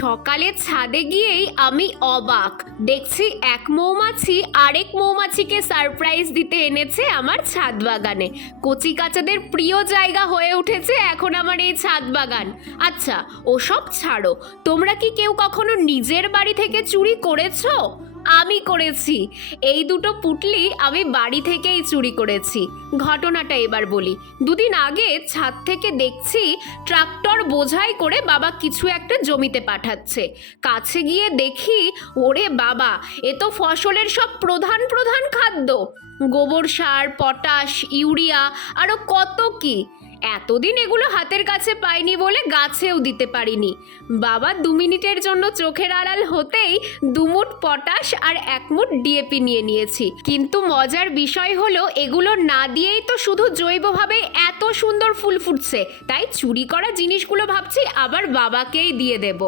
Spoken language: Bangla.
সকালে ছাদে গিয়েই আমি অবাক, দেখছি এক মৌমাছি আরেক মৌমাছিকে সারপ্রাইজ দিতে এনেছে আমার ছাদ বাগানে। কচি কাচাদের প্রিয় জায়গা হয়ে উঠেছে এখন আমার এই ছাদ বাগান। আচ্ছা, ওসব ছাড়ো, তোমরা কি কেউ কখনো নিজের বাড়ি থেকে চুরি করেছো? আমি করেছি। এই দুটো পুটলি আমি বাড়ি থেকেই চুরি করেছি। ঘটনাটা এবার বলি। দুদিন আগে ছাদ থেকে দেখছি ট্রাক্টর বোঝাই করে বাবা কিছু একটা জমিতে পাঠাচ্ছে। কাছে গিয়ে দেখি, ওরে বাবা, এ তো ফসলের সব প্রধান প্রধান খাদ্য। গোবর সার, পটাশ, ইউরিয়া, আরো কত কি। এতদিন এগুলো হাতের কাছে পাইনি বলে গাছেও দিতে পারিনি। বাবা 2 মিনিটের জন্য চোখের আড়াল হতেই 2 মুঠ পটাশ আর 1 মুঠ ডিএপি নিয়ে নিয়েছি। কিন্তু মজার বিষয় হলো, এগুলো না দিয়েই তো শুধু জৈবভাবে এত সুন্দর ফুল ফুটছে, তাই চুরি করা জিনিসগুলো ভাবছি আবার বাবাকেই দিয়ে দেব।